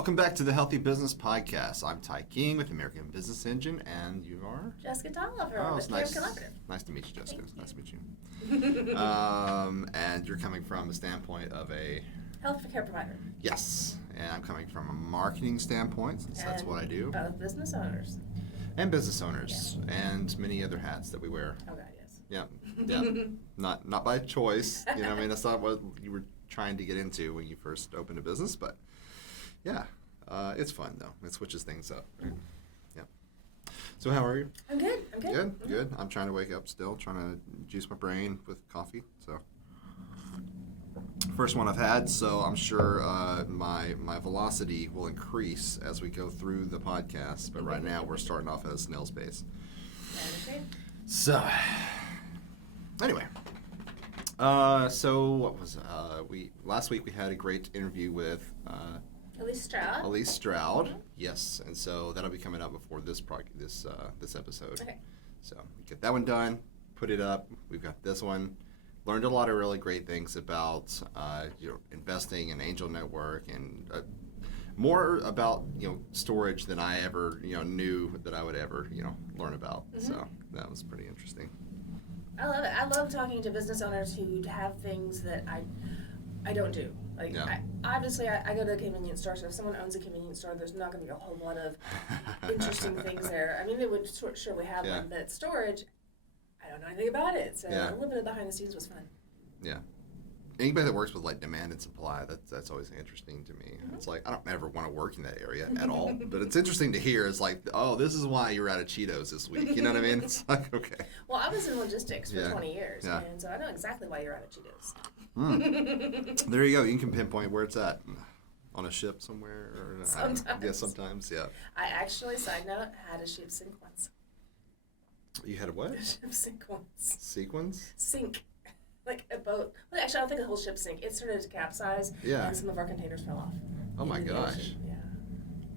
Welcome back to the Healthy Business Podcast. I'm Ty King with American Business Engine, and you are? Jessica Tolliver it's with nice. Collaborative. Nice to meet you, Jessica. Thank Nice to meet you. And you're coming from the standpoint of a... Healthcare provider. Yes, and I'm coming from a marketing standpoint, since that's what I do. Both business owners. And business owners, and many other hats that we wear. Oh, God, yes. Yeah. Not by choice. You know what I mean? That's not what you were trying to get into when you first opened a business, but yeah, it's fun though. It switches things up. Right? Yeah. So how are you? I'm good. Good. Good. I'm trying to wake up still, trying to juice my brain with coffee. So first one I've had, so I'm sure my velocity will increase as we go through the podcast. But right now we're starting off at a snail's pace. I understand. So anyway. So what was last week we had a great interview with Elise Stroud. Mm-hmm. Yes, and so that'll be coming out before this episode. Okay. So get that one done, put it up. We've got this one. Learned a lot of really great things about investing in Angel Network and more about storage than I ever knew that I would ever learn about. Mm-hmm. So that was pretty interesting. I love it. I love talking to business owners who have things that I don't do. Like, yeah. I go to a convenience store, so if someone owns a convenience store, there's not going to be a whole lot of interesting things there. I mean, they would surely have one, but storage, I don't know anything about it. So a little bit of behind the scenes was fun. Yeah. Anybody that works with like demand and supply, that's always interesting to me. Mm-hmm. It's like I don't ever want to work in that area at all, but it's interesting to hear. It's like, oh, this is why you're out of Cheetos this week. You know what I mean? It's like, okay. Well, I was in logistics for 20 years, and so I know exactly why you're out of Cheetos. There you go. You can pinpoint where it's at. On a ship somewhere? Or, sometimes. Yeah, sometimes, yeah. I actually, side note, had a ship sink once. You had a what? A ship sink once. Sequence? Sink. Like a boat. Well, actually, I don't think the whole ship sank. It started to capsize, and some of our containers fell off. Oh my gosh. Yeah.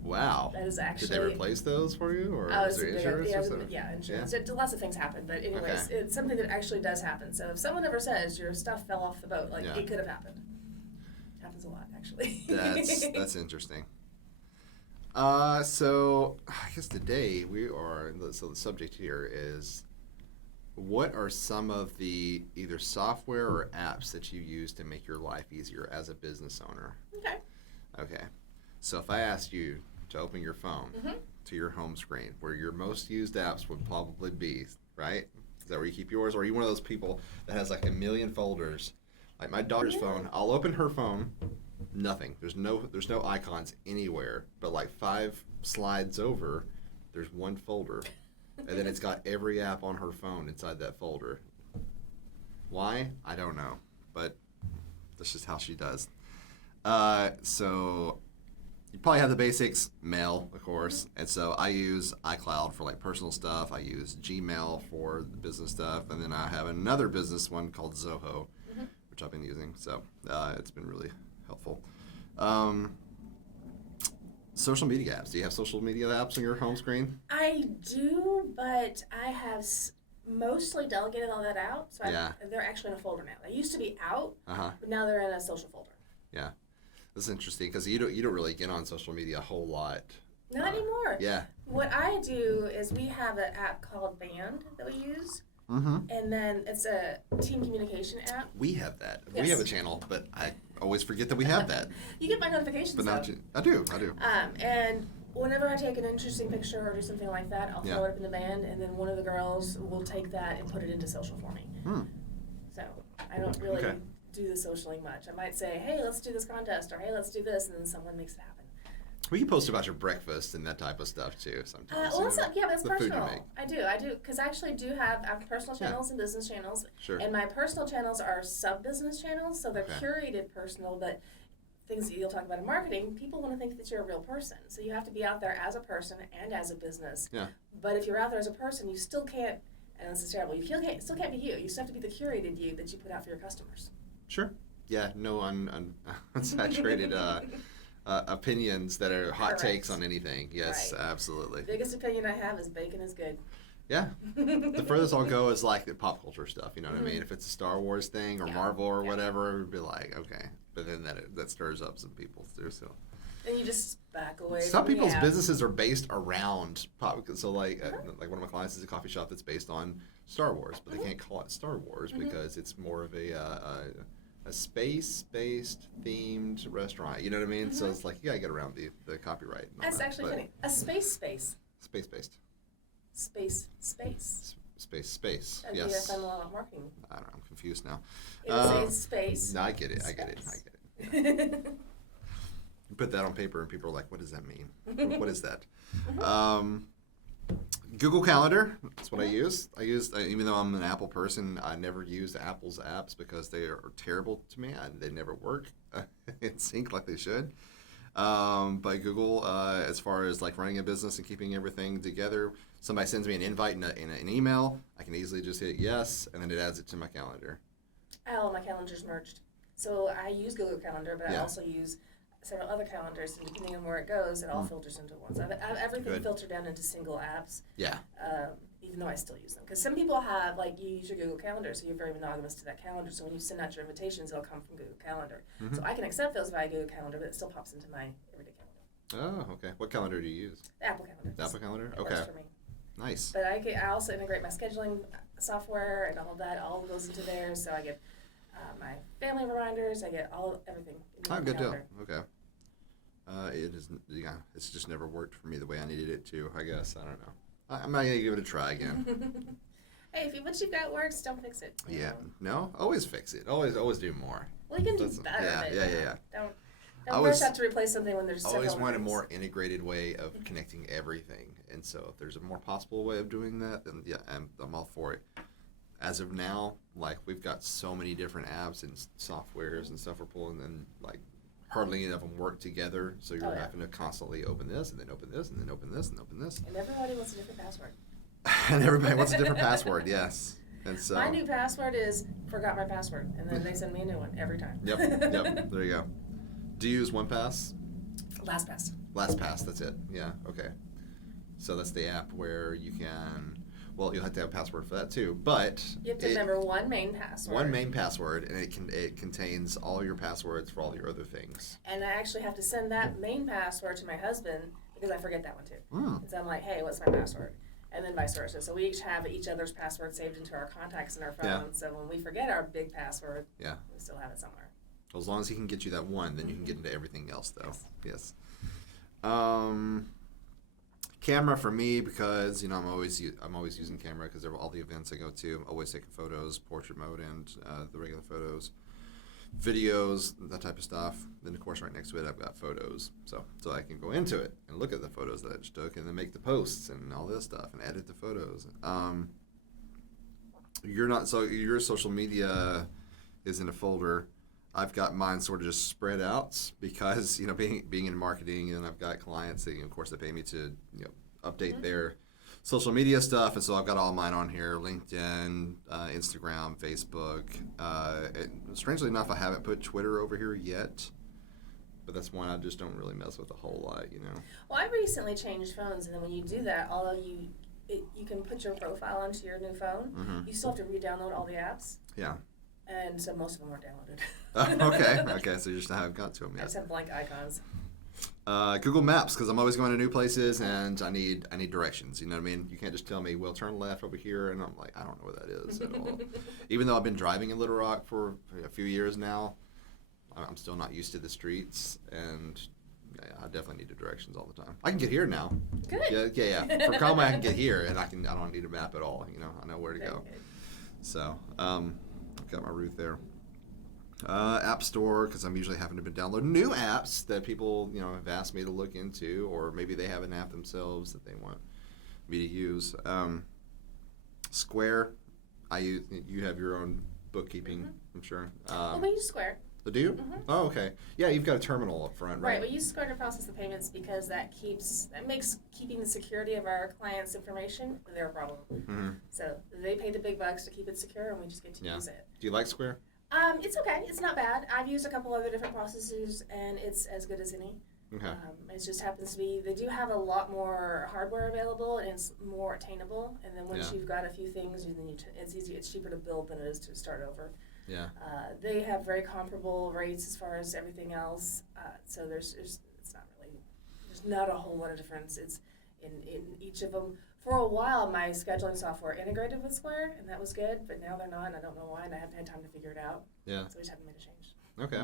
Wow. That is actually... Did they replace those for you? Or was there insurance? Insurance. Yeah. Lots of things happen, but anyways, it's something that actually does happen. So if someone ever says your stuff fell off the boat, it could have happened. It happens a lot, actually. That's interesting. So I guess today so the subject here is, what are some of the either software or apps that you use to make your life easier as a business owner? Okay. So if I asked you to open your phone to your home screen, where your most used apps would probably be, right? Is that where you keep yours? Or are you one of those people that has like a million folders? Like my daughter's phone, I'll open her phone, nothing. There's no icons anywhere, but like 5 slides over, there's one folder. And then it's got every app on her phone inside that folder. Why? I don't know. But that's just how she does. So you probably have the basics, mail, of course. And so I use iCloud for like personal stuff. I use Gmail for the business stuff. And then I have another business one called Zoho, which I've been using. So it's been really helpful. Social media apps. Do you have social media apps on your home screen? I do, but I have mostly delegated all that out. So they're actually in a folder now. They used to be out, but now they're in a social folder. Yeah. That's interesting because you don't really get on social media a whole lot. Not anymore. Yeah. What I do is we have an app called Band that we use. And then it's a team communication app. We have that. Yes. We have a channel, but I always forget that we have that. You get my notifications, but though. I do. And whenever I take an interesting picture or do something like that, I'll throw it up in the Band, and then one of the girls will take that and put it into social for me. So I don't really do the socialing much. I might say, hey, let's do this contest, or hey, let's do this, and then someone makes it happen. Well, you post about your breakfast and that type of stuff too sometimes. That's personal. I do, because I actually do have personal channels and business channels. Sure. And my personal channels are sub-business channels, so they're curated personal, but things that you'll talk about in marketing, people want to think that you're a real person. So you have to be out there as a person and as a business. Yeah. But if you're out there as a person, you still can't, and this is terrible, you still can't be you. You still have to be the curated you that you put out for your customers. Sure. Yeah, no unsaturated opinions that are hot takes on anything. Yes, absolutely. The biggest opinion I have is bacon is good. Yeah. The furthest I'll go is like the pop culture stuff, you know what I mean? If it's a Star Wars thing or Marvel or whatever, it would be like, okay. But then that stirs up some people too, so. Then you just back away. Some from the people's app. businesses are based around pop. So like like one of my clients is a coffee shop that's based on Star Wars, but they can't call it Star Wars because it's more of a space-based themed restaurant. You know what I mean? So it's like you gotta get around the copyright. And all That's that, actually but funny. A space. Space-based. Space. Space. That'd Yes. be a fun marketing. I don't know. I'm confused now. It would say space. No, I get it. I get it. You put that on paper and people are like, what does that mean? What is that? Google Calendar, that's what I use. Even though I'm an Apple person, I never use Apple's apps because they are terrible to me. They never work in sync like they should. But Google, as far as like running a business and keeping everything together, somebody sends me an invite in an email, I can easily just hit yes, and then it adds it to my calendar. My calendar's merged. So I use Google Calendar, but I also use several other calendars, and depending on where it goes, it all filters into one. So I have everything filtered down into single apps. Yeah. Even though I still use them. Because some people have, like, you use your Google Calendar, so you're very monogamous to that calendar. So when you send out your invitations, it'll come from Google Calendar. So I can accept those via Google Calendar, but it still pops into my everyday calendar. Oh, okay. What calendar do you use? The Apple Calendar. The Apple Calendar? It Okay. works for me. Nice. But I also integrate my scheduling software and all of that. All goes into there. So I get my family reminders. I get everything. Oh, good deal. Okay. It is, yeah, it's just never worked for me the way I needed it to, I guess. I don't know. I'm not going to give it a try again. Hey, if what you've got works, don't fix it. Yeah. No? Always fix it. Always do more. Well, you can do better. Yeah. Don't rush out to replace something when there's I always several want a things. more integrated way of connecting everything. And so if there's a more possible way of doing that, then yeah, I'm all for it. As of now, like, we've got so many different apps and softwares and stuff we're pulling, and like hardly any of them work together. So you're having to constantly open this and then open this and then open this and open this. And everybody wants a different password. And everybody wants a different password, yes. And so my new password is forgot my password, and then they send me a new one every time. Yep. There you go. Do you use OnePass? LastPass. LastPass, that's it. Yeah, okay. So that's the app where you can, well, you'll have to have a password for that too, but You have to remember one main password. One main password, and it contains all your passwords for all your other things. And I actually have to send that main password to my husband because I forget that one too. Mm. So I'm like, hey, what's my password? And then vice versa. So we each have each other's password saved into our contacts in our phone. Yeah. So when we forget our big password, Yeah. we still have it somewhere. As long as he can get you that one, then you can get into everything else, though. Yes. Camera for me, because I'm always using camera because all the events I go to, I'm always taking photos, portrait mode, and the regular photos, videos, that type of stuff. Then of course right next to it I've got photos, so I can go into it and look at the photos that I just took, and then make the posts and all this stuff and edit the photos. Your social media is in a folder. I've got mine sort of just spread out because, being in marketing, and I've got clients that, of course, they pay me to, update their social media stuff. And so I've got all mine on here, LinkedIn, Instagram, Facebook. Strangely enough, I haven't put Twitter over here yet, but that's one I just don't really mess with a whole lot, Well, I recently changed phones, and then when you do that, although you can put your profile onto your new phone, Mm-hmm. you still have to re-download all the apps. Yeah. And so most of them aren't downloaded. Okay, so you just haven't got to them I yet. just have blank icons. Google Maps, because I'm always going to new places and I need directions. You know what I mean? You can't just tell me, well, turn left over here, and I'm like, I don't know where that is at all. Even though I've been driving in Little Rock for a few years now, I'm still not used to the streets, and I definitely need the directions all the time. I can get here now. Good. Yeah. For Como, I can get here, and I don't need a map at all. I know where to go. Good. So, I've got my route there. App Store, because I'm usually having to download new apps that people have asked me to look into, or maybe they have an app themselves that they want me to use. Square, you have your own bookkeeping, I'm sure. Well, we use Square. Do you? Mm-hmm. Oh, okay. Yeah, you've got a terminal up front, right? Right, we use Square to process the payments because that makes keeping the security of our clients' information their problem. Mm-hmm. So they pay the big bucks to keep it secure, and we just get to use it. Do you like Square? It's okay. It's not bad. I've used a couple other different processors, and it's as good as any. Okay. It just happens to be they do have a lot more hardware available, and it's more attainable. And then once you've got a few things, it's easy. It's cheaper to build than it is to start over. Yeah. They have very comparable rates as far as everything else. So it's not there's not a whole lot of difference. It's in each of them. For a while, my scheduling software integrated with Square, and that was good, but now they're not, and I don't know why, and I haven't had time to figure it out. Yeah. So we just haven't made a change. Okay.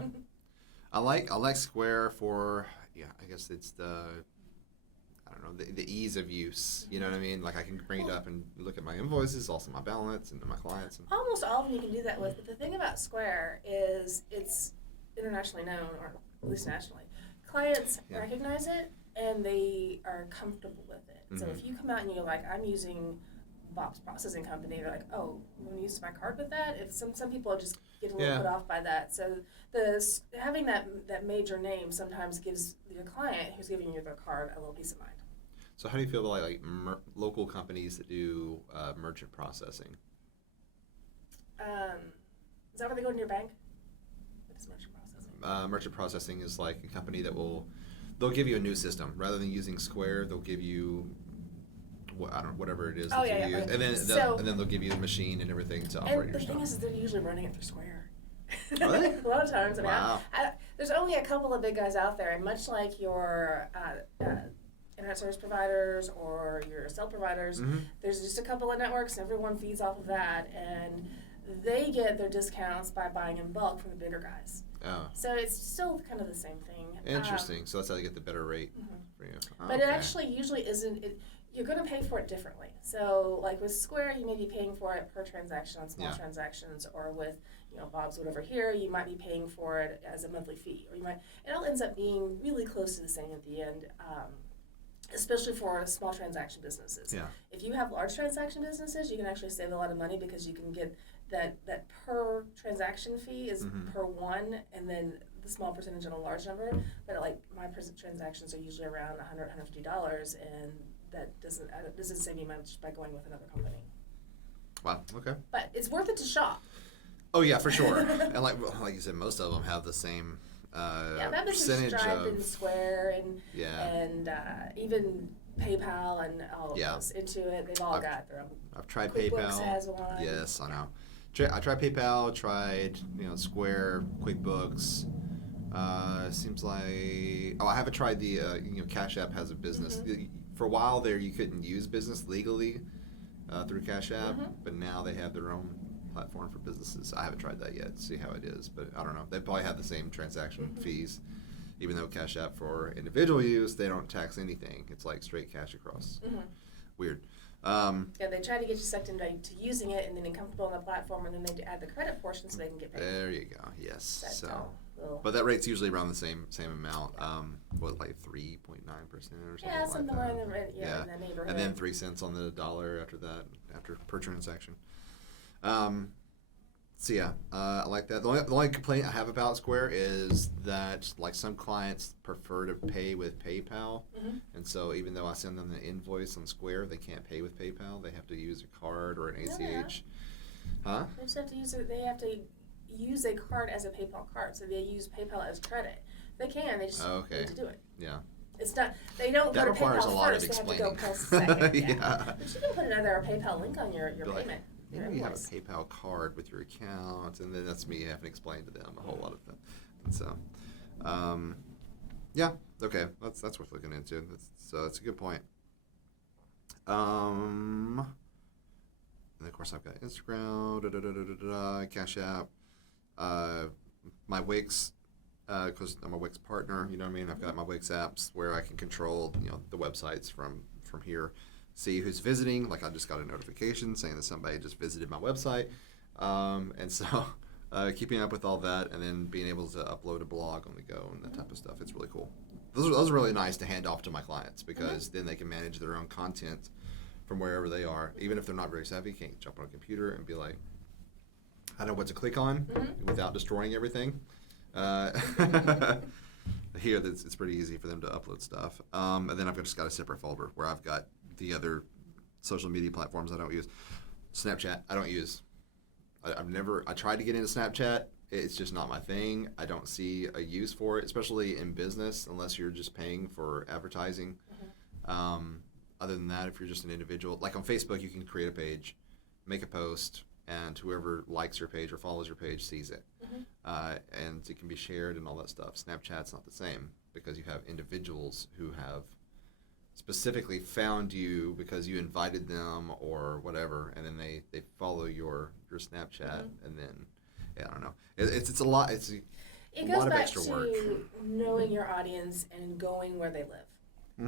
I like Square for, I guess it's I don't know, the ease of use. You know what I mean? Like I can bring it up and look at my invoices, also my balance, and my clients. And Almost all of them you can do that with, but the thing about Square is it's internationally known, or at least nationally. Clients recognize it, and they are comfortable with it. So if you come out and you're like, I'm using Bob's Processing Company, they're like, oh, you want to use my card with that? If some people just get a little put off by that. So having that major name sometimes gives your client who's giving you their card a little peace of mind. So how do you feel about like local companies that do merchant processing? Is that where they go to your bank? What is merchant processing? Merchant processing is like a company that they'll give you a new system rather than using Square. They'll give you whatever it is that you use, and then they'll give you the machine and everything to operate your stuff. And the thing is, they're usually running it through Square. Are they? A lot of times. Wow. There's only a couple of big guys out there, and much like your internet service providers or your cell providers, there's just a couple of networks, and everyone feeds off of that, and they get their discounts by buying in bulk from the bigger guys. Oh. So it's still kind of the same thing. Interesting. So that's how they get the better rate for you. But it actually usually isn't. You're going to pay for it differently. So, like with Square, you may be paying for it per transaction on small transactions, or with Bob's whatever here, you might be paying for it as a monthly fee, or it all ends up being really close to the same at the end. Especially for small transaction businesses. Yeah. If you have large transaction businesses, you can actually save a lot of money because you can get that per transaction fee is per one, and then the small percentage on a large number. But like my transactions are usually around $100, $150, and that doesn't save me much by going with another company. Wow. Okay. But it's worth it to shop. Oh yeah, for sure. And like you said, most of them have the same percentage Stripe of and Square and even PayPal and all of those. Intuit, they've all got their own. I've tried QuickBooks PayPal. has one. Yes, I know. I tried PayPal. Tried Square, QuickBooks. Seems like I haven't tried the Cash App has a business. For a while there, you couldn't use business legally through Cash App, but now they have their own platform for businesses. I haven't tried that yet to see how it is, but I don't know. They probably have the same transaction fees, even though Cash App for individual use, they don't tax anything. It's like straight cash across. Weird. They try to get you sucked into using it and then comfortable on the platform, and then they add the credit portion so they can get paid. There you go. Yes. But that rate's usually around the same amount. Like 3.9% or something. Yeah, something like in that neighborhood. And then 3 cents on the dollar after that, per transaction. I like that. The only complaint I have about Square is that like some clients prefer to pay with PayPal, and so even though I send them the invoice on Square, they can't pay with PayPal. They have to use a card or an ACH. Huh? They just have to use it. They have to use a card as a PayPal card, so they use PayPal as credit. They can. They just need to do it. Yeah. It's not. They don't that go to requires PayPal a lot first. of explaining. They have to go second. Yeah. But you can put another PayPal link on your like, payment. Maybe you have a PayPal card with your account, and then that's me having to explain to them a whole lot of things. And so, okay, that's worth looking into. That's a good point. And of course I've got Instagram, Cash App, my Wix, because I'm a Wix partner. You know what I mean? I've got my Wix apps where I can control the websites from here. See who's visiting. Like I just got a notification saying that somebody just visited my website, and so keeping up with all that, and then being able to upload a blog on the go and that type of stuff. It's really cool. Those are really nice to hand off to my clients because then they can manage their own content from wherever they are. Even if they're not very savvy, can't jump on a computer and be like, I know what to click on without destroying everything. Here, it's pretty easy for them to upload stuff. And then I've just got a separate folder where I've got the other social media platforms I don't use. Snapchat, I don't use. I tried to get into Snapchat. It's just not my thing. I don't see a use for it, especially in business, unless you're just paying for advertising. Other than that, if you're just an individual, like on Facebook, you can create a page, make a post, and whoever likes your page or follows your page sees it. And it can be shared and all that stuff. Snapchat's not the same. because you have individuals who have specifically found you because you invited them or whatever, and then they follow your Snapchat, and then I don't know. It's a lot. It's a It lot goes of back extra to work. knowing your audience and going where they live.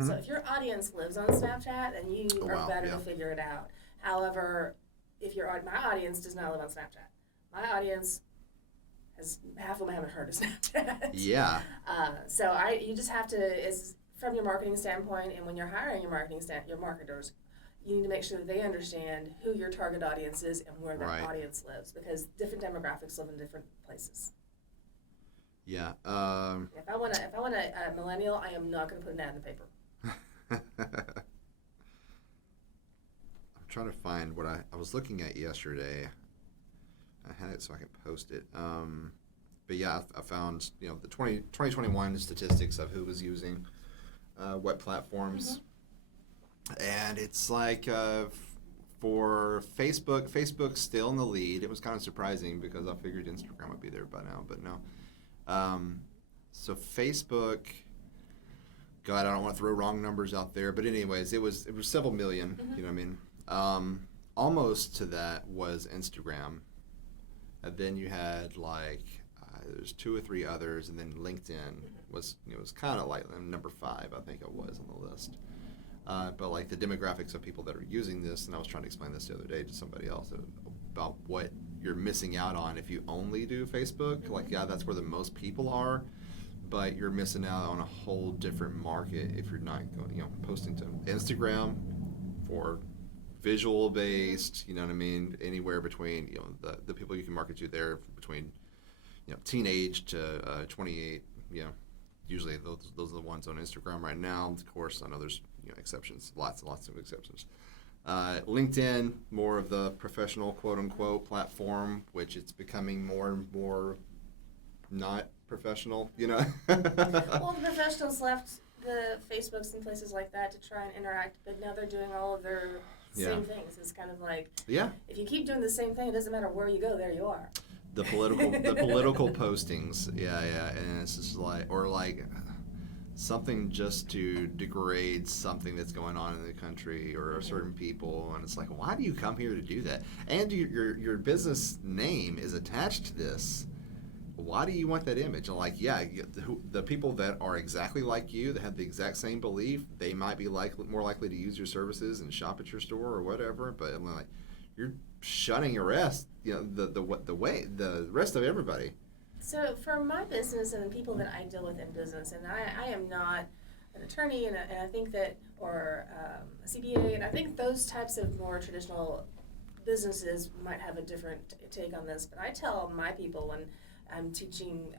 So if your audience lives on Snapchat, then you are better to figure it out. However, if my audience does not live on Snapchat, my audience has half of them haven't heard of Snapchat. Yeah. So you just have to, is from your marketing standpoint, and when you're hiring your marketers, you need to make sure that they understand who your target audience is and where that audience lives, because different demographics live in different places. Yeah. If I want a millennial, I am not going to put an ad in the paper. I'm trying to find what I was looking at yesterday. I had it so I can post it. But yeah, I found the 2021 statistics of who was using what platforms, and it's like for Facebook's still in the lead. It was kind of surprising because I figured Instagram would be there by now, but no. So Facebook, God, I don't want to throw wrong numbers out there, but anyways, it was several million. You know what I mean? Almost to that was Instagram, and then you had like there's 2 or 3 others, and then LinkedIn was kind of like number 5, I think it was on the list. But like the demographics of people that are using this, and I was trying to explain this the other day to somebody else about what you're missing out on if you only do Facebook. Like, yeah, that's where the most people are, but you're missing out on a whole different market if you're not going, posting to Instagram for visual based, you know what I mean, anywhere between, the people you can market to there between, teenage to 28, usually those are the ones on Instagram right now. Of course, I know there's exceptions, lots and lots of exceptions. LinkedIn, more of the professional quote unquote platform, which it's becoming more and more not professional, Well, the professionals left the Facebooks and places like that to try and interact, but now they're doing all of their same things. It's kind of like, if you keep doing the same thing, it doesn't matter where you go, there you are. The political postings, and it's just like, or like something just to degrade something that's going on in the country or certain people, and it's like, why do you come here to do that? And your business name is attached to this. Why do you want that image? And like, the people that are exactly like you, that have the exact same belief, they might be more likely to use your services and shop at your store or whatever. But I'm like, you're shunning the rest, the rest of everybody. So for my business and the people that I deal with in business, and I am not an attorney, and I think that, or a CPA, and I think those types of more traditional businesses might have a different take on this, but I tell my people when I'm teaching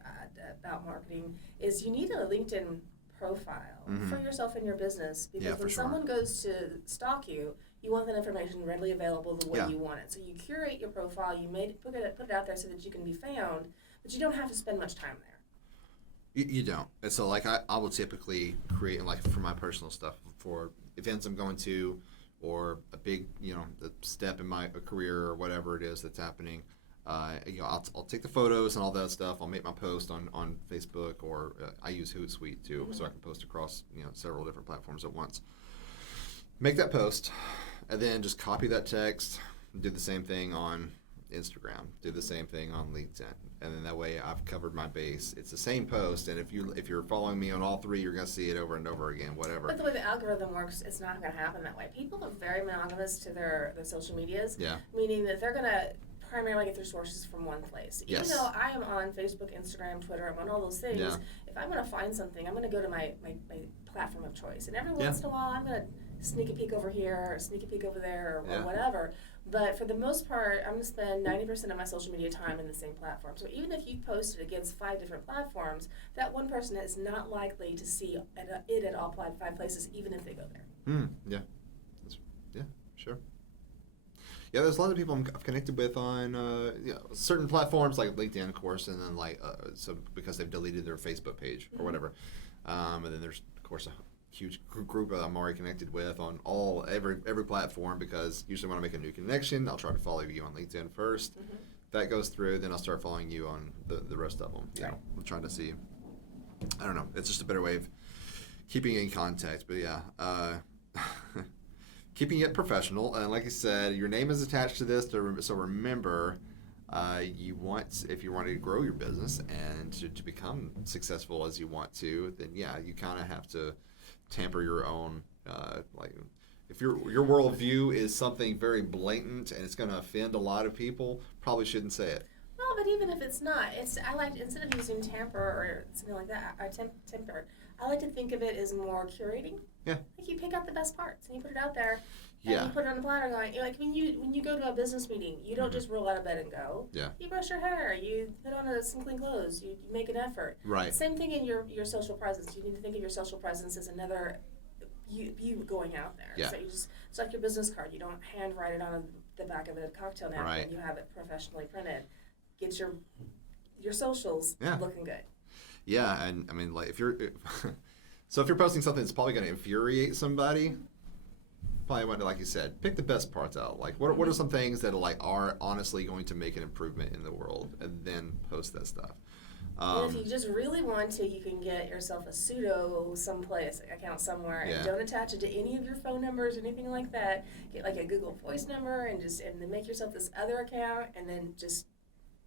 about marketing is you need a LinkedIn profile for yourself and your business, because when someone goes to stalk you, you want that information readily available the way you want it. So you curate your profile, you put it out there so that you can be found, but you don't have to spend much time there. You don't. And so like I will typically create, like for my personal stuff, for events I'm going to, or a big step in my career or whatever it is that's happening. I'll take the photos and all that stuff. I'll make my post on Facebook, or I use Hootsuite too, so I can post across several different platforms at once. Make that post, and then just copy that text. Do the same thing on Instagram. Do the same thing on LinkedIn, and then that way I've covered my base. It's the same post, and if you're following me on all 3, you're gonna see it over and over again. Whatever. But the way the algorithm works, it's not gonna happen that way. People are very monogamous to their social medias. Yeah. Meaning that they're gonna primarily get their sources from one place. Even though I am on Facebook, Instagram, Twitter, I'm on all those things, if I'm going to find something, I'm going to go to my platform of choice. And every once in a while, I'm going to sneak a peek over here, or sneak a peek over there, or whatever. But for the most part, I'm going to spend 90% of my social media time in the same platform. So even if you posted against 5 different platforms, that one person is not likely to see it at all 5 places, even if they go there. Sure. Yeah, there's a lot of people I've connected with on certain platforms like LinkedIn, of course, and then so because they've deleted their Facebook page or whatever, and then there's of course a huge group that I'm already connected with on every platform, because usually when I make a new connection, I'll try to follow you on LinkedIn first. If that goes through, then I'll start following you on the rest of them. I'm trying to see I don't know. It's just a better way of keeping in contact. But yeah, keeping it professional. And like I said, your name is attached to this. So remember, if you want to grow your business and to become successful as you want to, then yeah, you kind of have to tamper your own, like, if your worldview is something very blatant and it's going to offend a lot of people, probably shouldn't say it. Well, but even if it's not, I like, instead of using tamper or something like that, or temper, I like to think of it as more curating. Yeah. Like you pick out the best parts and you put it out there. And Yeah. you put it on the platter going, like when you go to a business meeting, you don't just roll out of bed and go. Yeah. You brush your hair, you put on some clean clothes, you make an effort. Right. Same thing in your social presence. You need to think of your social presence as another you going out there. Yeah. So it's like your business card. You don't hand write it on the back of a cocktail napkin. Right. You have it professionally printed. Get your socials looking good. Yeah, and I mean, like, if you're posting something that's probably going to infuriate somebody, probably want to, like you said, pick the best parts out. Like, what are some things that are honestly going to make an improvement in the world, and then post that stuff. And if you just really want to, you can get yourself a pseudo someplace account somewhere, and don't attach it to any of your phone numbers or anything like that. Get like a Google Voice number and then make yourself this other account, and then just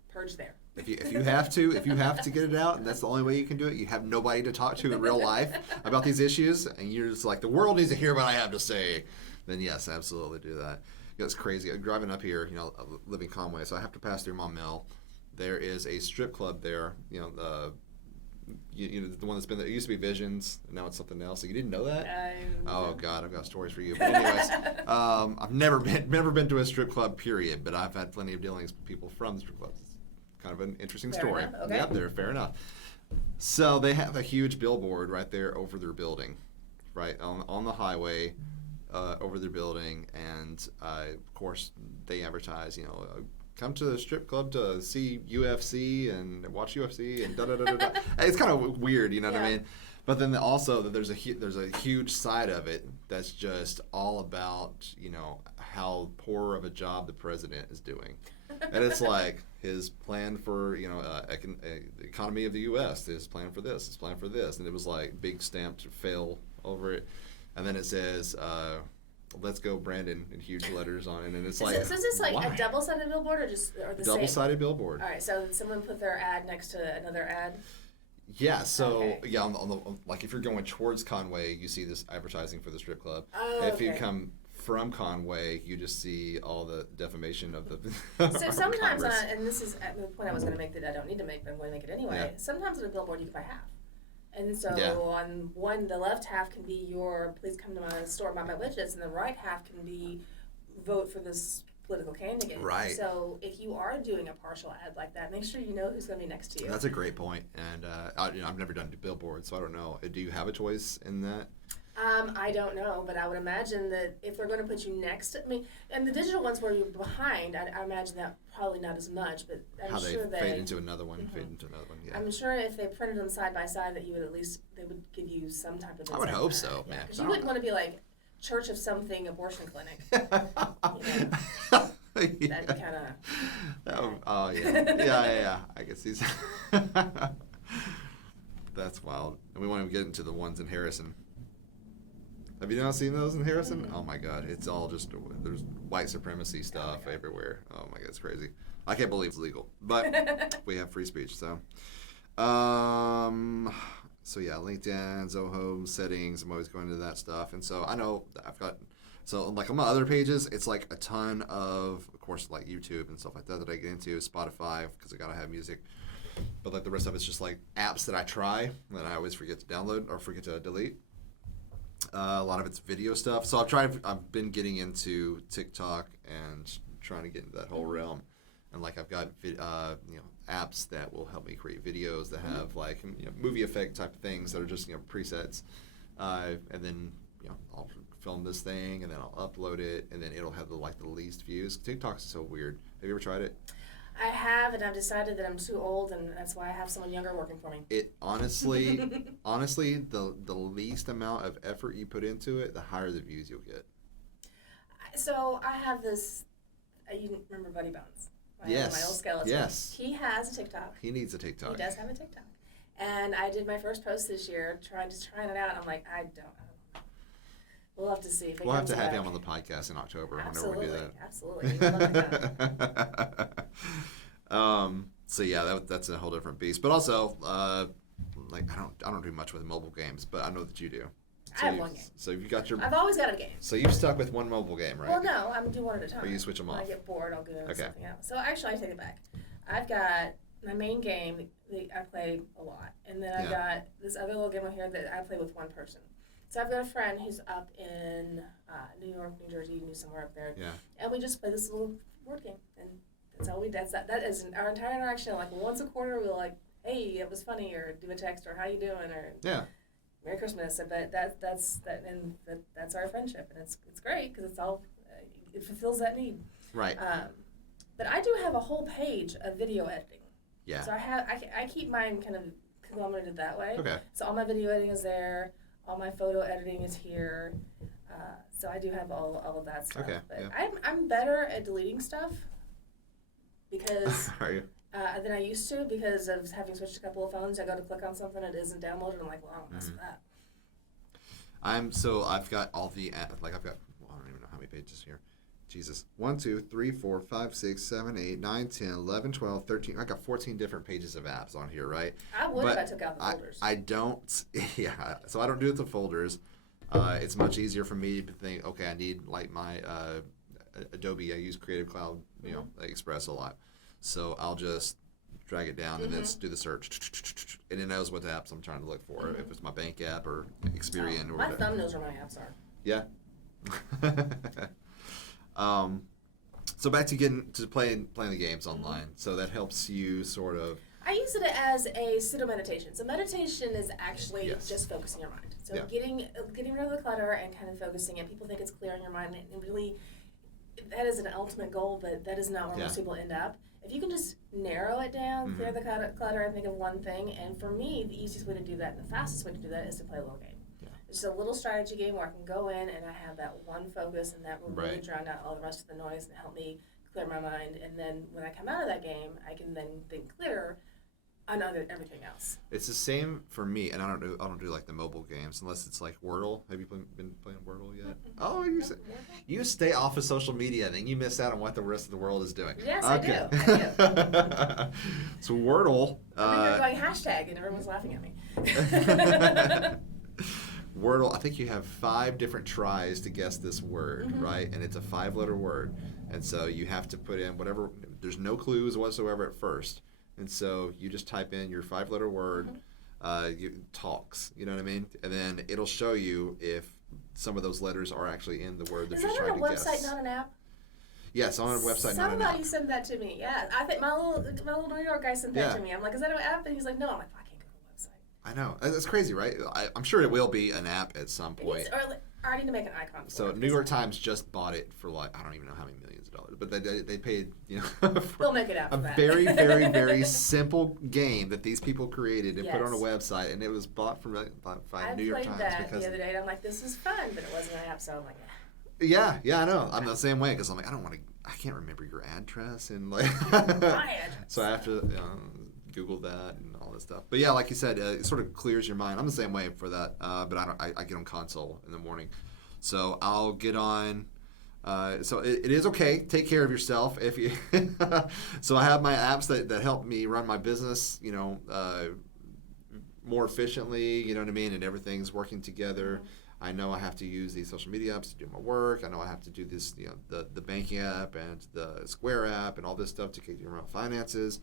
purge there. If you have to get it out, and that's the only way you can do it, you have nobody to talk to in real life about these issues, and you're just like, the world needs to hear what I have to say, then yes, absolutely do that. It's crazy. Driving up here, living Conway, so I have to pass through Maumelle. There is a strip club there, the one that's been there. It used to be Visions, and now it's something else. So you didn't know that? Oh God, I've got stories for you. But anyways, I've never been to a strip club, period. But I've had plenty of dealings with people from the strip clubs. It's kind of an interesting story. Enough. Okay. Yep, they're fair enough. So they have a huge billboard right there over their building, right on the highway, over their building, and of course they advertise, come to the strip club to see UFC and watch UFC and da da da da da. It's kind of weird, you know what I mean? But then also there's a huge side of it that's just all about how poor of a job the president is doing, and it's like his plan for the economy of the U.S. His plan for this, his plan for this, and it was like big stamped fail over it, and then it says. Let's go, Brandon, in huge letters on it, and it's like. So is this like why? a double-sided billboard or the same? Double-sided billboard. All right, so someone put their ad next to another ad. Yeah. So on the like if you're going towards Conway, you see this advertising for the strip club. Oh, if you come from Conway, you just see all the defamation of the. So sometimes, and this is the point I was going to make that I don't need to make, but I'm going to make it anyway. Yeah. Sometimes on a billboard you can buy half. And so on the left half can be please come to my store and buy my widgets, and the right half can be vote for this political candidate. Right. So if you are doing a partial ad like that, make sure you know who's going to be next to you. That's a great point, and I've never done billboards, so I don't know. Do you have a choice in that? I don't know, but I would imagine that if they're going to put you next, and the digital ones where you're behind, I imagine that probably not as much, but I'm sure they fade into another one, yeah. I'm sure if they printed them side by side that they would give you some type of insight. I would hope so, man. Because you wouldn't want to be like Church of Something abortion clinic. That'd be kind of. Oh yeah. I guess he's. That's wild. And we want to get into the ones in Harrison. Have you not seen those in Harrison? Mm-hmm. Oh my God, it's all just there's white supremacy stuff everywhere. Oh my God, it's crazy. I can't believe it's legal, but we have free speech. So, yeah, LinkedIn, Zoho settings. I'm always going into that stuff, and so I know I've got. So like on my other pages, it's like a ton of course, like YouTube and stuff like that I get into. Spotify because I gotta have music, but like the rest of it's just like apps that I try that I always forget to download or forget to delete. A lot of it's video stuff. So I've been getting into TikTok and trying to get into that whole realm. And like I've got apps that will help me create videos that have like movie effect type of things that are just presets. And then I'll film this thing and then I'll upload it and then it'll have the least views. TikTok's so weird. Have you ever tried it? I have, and I've decided that I'm too old, and that's why I have someone younger working for me. It honestly, the least amount of effort you put into it, the higher the views you'll get. So I have this. You remember Buddy Bones? Yes. My old skeleton. Yes. He has a TikTok. He needs a TikTok. He does have a TikTok, And I did my first post this year, trying it out. I'm like, I don't know. We'll have to see if it We'll have comes to have back. him on the podcast in October Absolutely, whenever we do that. absolutely. We'd love to come. So yeah, that's a whole different beast. But also, like I don't do much with mobile games, but I know that you do. So I have one game. So you got your. I've always got a game. So you've stuck with one mobile game, right? Well, no, I'm doing one at a time. Or you switch them When off. I get bored, I'll go to Okay. something else. So actually, I take it back. I've got my main game that I play a lot, and then I've got this other little game on here that I play with one person. So I've got a friend who's up in New York, New Jersey, somewhere up there, Yeah. and we just play this little board game, and that's all we. That is our entire interaction. Like once a quarter, we'll like, hey, it was funny, or do a text, or how you doing, or Yeah. Merry Christmas. But that's our friendship, and it's great because it's all it fulfills that need. Right. But I do have a whole page of video editing. Yeah. So I keep mine kind of conglomerated that way. Okay. So all my video editing is there. All my photo editing is here. So I do have all of that stuff. Okay, But yeah. I'm better at deleting stuff because Are you? than I used to because of having switched a couple of phones. I go to click on something, it isn't downloaded. I'm like, well, I don't mess with that. I've got all the well, I don't even know how many pages here. Jesus. 1, 2, 3, 4, 5, 6, 7, 8, 9, 10, 11, 12, 13. I got 14 different pages of apps on here, right? I would But if I took out the folders. I don't, yeah. So I don't do it to folders. It's much easier for me to think, okay, I need like my Adobe. I use Creative Cloud, Express a lot. So I'll just drag it down and then do the search, and it knows what apps I'm trying to look for. If it's my bank app or Experian or my whatever. thumb knows where my apps are. Yeah. So back to getting to playing the games online. So that helps you sort of. I use it as a pseudo meditation. So meditation is actually Yes. just focusing your mind. So Yeah. getting rid of the clutter and kind of focusing it. People think it's clearing your mind, and really, that is an ultimate goal, but that is not where most people end up. If you can just narrow it down, clear the clutter, and think of one thing. And for me, the easiest way to do that and the fastest way to do that is to play a little game. It's a little strategy game where I can go in and I have that one focus, and that will really drown out all the rest of the noise and help me clear my mind. And then when I come out of that game, I can then think clearer on everything else. It's the same for me, and I don't do like the mobile games unless it's like Wordle. Have you been playing Wordle yet? Oh, you stay off of social media, then you miss out on what the rest of the world is doing. Yes, okay. I do. So Wordle. You're going hashtag, and everyone's laughing at me. Wordle, I think you have 5 different tries to guess this word, right? And it's a 5-letter word. And so you have to put in whatever, there's no clues whatsoever at first. And so you just type in your 5-letter word, talks, you know what I mean? And then it'll show you if some of those letters are actually in the word that you're trying to guess. Is that on a website, not an app? Yes, on a website, not an app. Somebody sent that to me. Yeah, I think my little New York guy sent that to me. I'm like, is that an app? And he's like, no. I'm like, I can't go to a website. I know. That's crazy, right? I'm sure it will be an app at some point. Or I need to make an icon for So it. New York Times just bought it for like, I don't even know how many millions of dollars, but they paid, for They'll make it out a for that. very, very, very simple game that these people created and put on a Yes. website, and it was bought from by New York Times. I played that because the other day, and I'm like, this is fun, but it wasn't an app, so I'm like, Yeah, I know. I'm the same way because I'm like, I can't remember your address, and like, my address. so I have to Google that and all this stuff. But yeah, like you said, it sort of clears your mind. I'm the same way for that, but I get on console in the morning, so I'll get on. So it is okay. Take care of yourself if you. So I have my apps that help me run my business, more efficiently. You know what I mean, and everything's working together. I know I have to use these social media apps to do my work. I know I have to do this, the banking app and the Square app and all this stuff to keep around finances.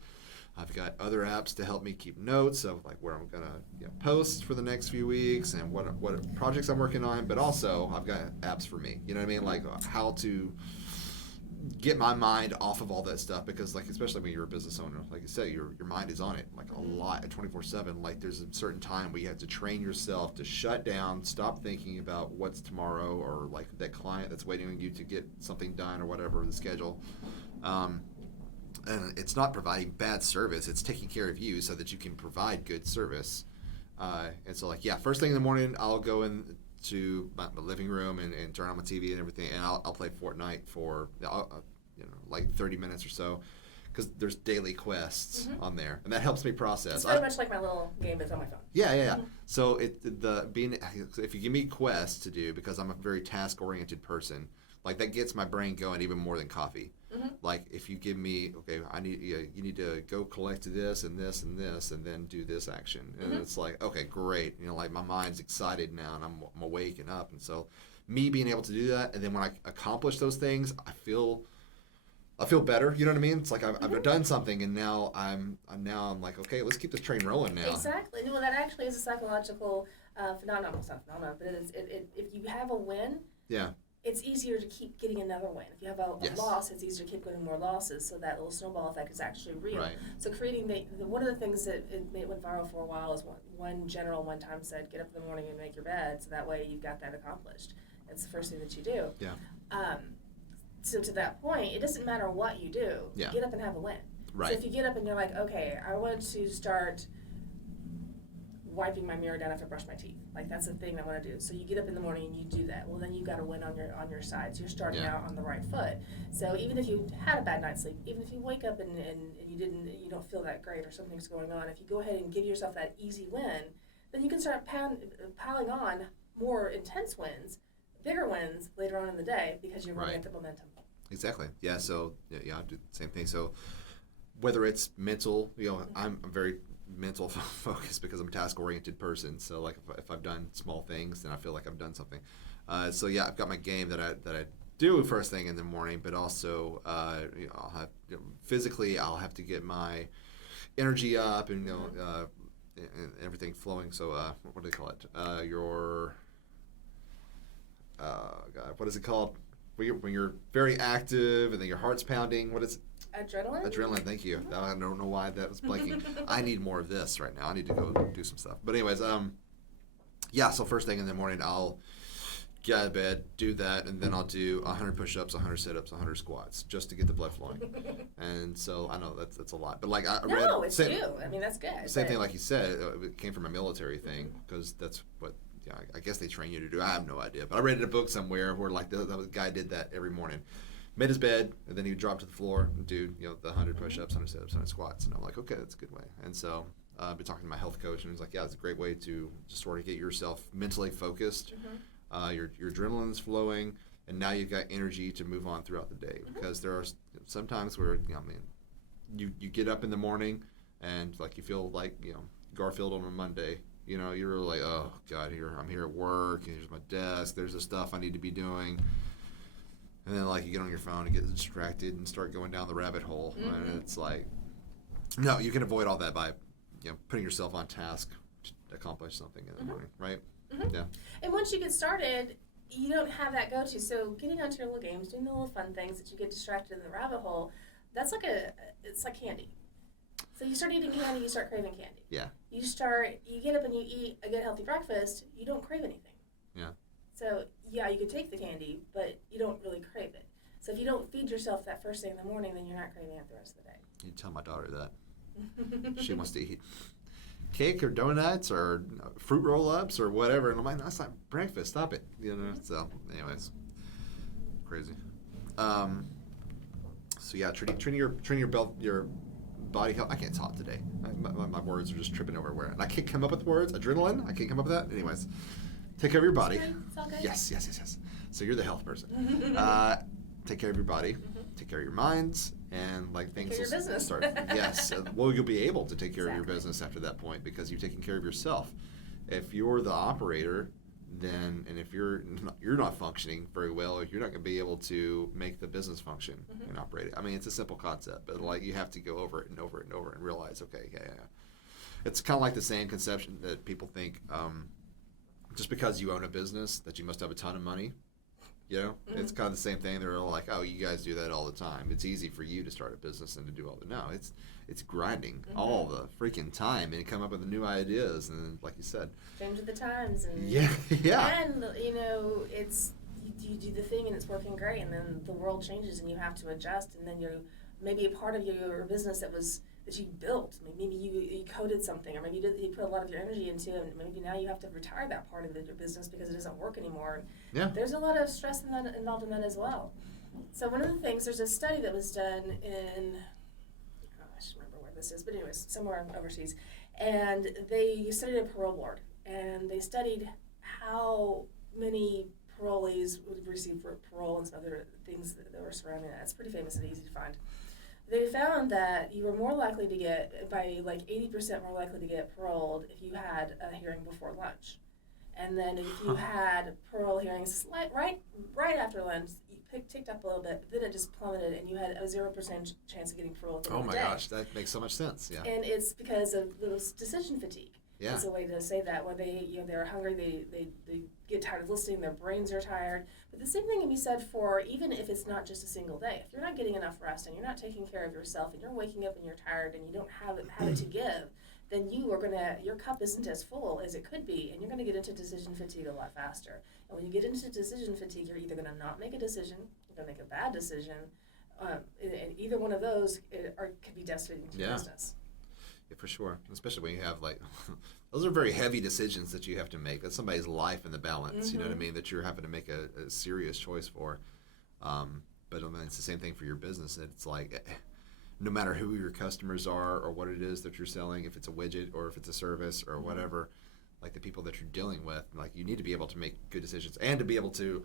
I've got other apps to help me keep notes of like where I'm gonna post for the next few weeks and what projects I'm working on. But also I've got apps for me. You know what I mean? Like how to get my mind off of all that stuff, because like especially when you're a business owner, like you said, your mind is on it like a lot at 24/7. Like there's a certain time where you have to train yourself to shut down, stop thinking about what's tomorrow or like that client that's waiting on you to get something done or whatever the schedule. And it's not providing bad service, it's taking care of you so that you can provide good service. And so like first thing in the morning I'll go into my living room and turn on my TV and everything, and I'll play Fortnite for like 30 minutes or so. because there's daily quests on there, and that helps me process. It's very much like my little game that's on my phone. Yeah. So if you give me quests to do, because I'm a very task oriented person, like that gets my brain going even more than coffee. Like if you give me, okay, you need to go collect this and this and this, and then do this action, and it's like, okay, great, like my mind's excited now, and I'm awake and up, and so me being able to do that, and then when I accomplish those things, I feel better. You know what I mean? It's like I've done something, and now I'm like, okay, let's keep this train rolling now. Exactly. Well, that actually is a psychological phenomenon. It's not a phenomenon, but if you have a win, it's easier to keep getting another win. If you have a loss, it's easier to keep getting more losses. So that little snowball effect is actually real. Right. So creating one of the things that it went viral for a while is one general one time said, "Get up in the morning and make your bed." So that way you've got that accomplished. It's the first thing that you do. Yeah. So to that point, it doesn't matter what you do. Yeah. Get up and have a win. Right. So if you get up and you're like, okay, I want to start wiping my mirror down after I brush my teeth. Like that's the thing I want to do. So you get up in the morning and you do that. Well, then you've got a win on your side. So you're starting out on the right foot. So even if you had a bad night's sleep, even if you wake up and you don't feel that great or something's going on, if you go ahead and give yourself that easy win, then you can start piling on more intense wins, bigger wins later on in the day because you're running at the momentum. Exactly. Yeah. So I do the same thing. So whether it's mental, I'm very mental focused because I'm a task oriented person. So like if I've done small things, then I feel like I've done something. So yeah, I've got my game that I do first thing in the morning, but also I'll have physically I'll have to get my energy up and and everything flowing. So what do they call it? What is it called? When you're very active and then your heart's pounding. What is it? Adrenaline? Adrenaline, thank you. I don't know why that was blanking. I need more of this right now. I need to go do some stuff. But anyways, so first thing in the morning, I'll get out of bed, do that, and then I'll do 100 push-ups, 100 sit-ups, 100 squats, just to get the blood flowing. And so I know that's a lot. But like I read... No, it's you. I mean, that's good. Same thing like you said. It came from a military thing because that's what... Yeah, I guess they train you to do. I have no idea. But I read in a book somewhere where like the guy did that every morning. Made his bed, and then he would drop to the floor and do the 100 push-ups, 100 sit-ups, 100 squats. And I'm like, okay, that's a good way. And so I've been talking to my health coach, and he's like, yeah, it's a great way to just sort of get yourself mentally focused. Your adrenaline's flowing, and now you've got energy to move on throughout the day. Because there are some times where you get up in the morning and like you feel like Garfield on a Monday. You're like, oh God, I'm here at work. Here's my desk. There's the stuff I need to be doing. And then like you get on your phone and get distracted and start going down the rabbit hole. And it's like, no, you can avoid all that by, putting yourself on task to accomplish something in the morning, right? Yeah. And once you get started, you don't have that go-to. So getting onto your little games, doing the little fun things that you get distracted in the rabbit hole, it's like candy. So you start eating candy, you start craving candy. Yeah. You get up and you eat a good healthy breakfast, you don't crave anything. Yeah. So yeah, you can take the candy, but you don't really crave it. So if you don't feed yourself that first thing in the morning, then you're not craving it the rest of the day. You tell my daughter that. She wants to eat cake or donuts or fruit roll-ups or whatever, and I'm like, no, that's not breakfast. Stop it. So anyways, crazy. So yeah, treating your body health. I can't talk today. My words are just tripping everywhere. And I can't come up with words. Adrenaline. I can't come up with that. Anyways, take care of your body. It's all good. Yes. So you're the health person. Take care of your body. Take care of your minds. And like things will start. Yes. Well, you'll be able to take care of your business after that point because you've taken care of yourself. If you're the operator, then and if you're not functioning very well, you're not going to be able to make the business function and operate it. I mean, it's a simple concept, but like you have to go over it and over it and over and realize, okay, yeah. It's kind of like the same conception that people think. Just because you own a business, that you must have a ton of money. It's kind of the same thing. They're all like, oh, you guys do that all the time. It's easy for you to start a business and to do all the... No, it's grinding all the freaking time and come up with new ideas. And like you said... Change with the times. And yeah. And, it's... You do the thing and it's working great. And then the world changes and you have to adjust. And then maybe a part of your business that you built. Maybe you coded something, or maybe you put a lot of your energy into it, and maybe now you have to retire that part of your business because it doesn't work anymore. Yeah. There's a lot of stress involved in that as well. So one of the things, there's a study that was done in this is, but anyways, somewhere overseas. And they studied a parole board, and they studied how many parolees would receive parole and some other things that were surrounding that. It's pretty famous and easy to find. They found that you were more likely to get, by like 80% more likely to get paroled if you had a hearing before lunch. And then if you had parole hearings right after lunch, you ticked up a little bit, but then it just plummeted, and you had a 0% chance of getting parole at the end of the day. Oh my gosh, that makes so much sense. Yeah. And it's because of those decision fatigue. Yeah. It's a way to say that when they're hungry, they get tired of listening, their brains are tired. But the same thing can be said for even if it's not just a single day. If you're not getting enough rest and you're not taking care of yourself and you're waking up and you're tired and you don't have it to give, then your cup isn't as full as it could be, and you're gonna get into decision fatigue a lot faster. And when you get into decision fatigue, you're either gonna not make a decision, you're gonna make a bad decision, and either one of those could be devastating to your business. Yeah, for sure. Especially when you have those are very heavy decisions that you have to make. That's somebody's life in the balance. Mm-hmm. You know what I mean? That you're having to make a serious choice for. But I mean, it's the same thing for your business. It's like, no matter who your customers are or what it is that you're selling, if it's a widget or if it's a service or whatever, like the people that you're dealing with, like you need to be able to make good decisions and to be able to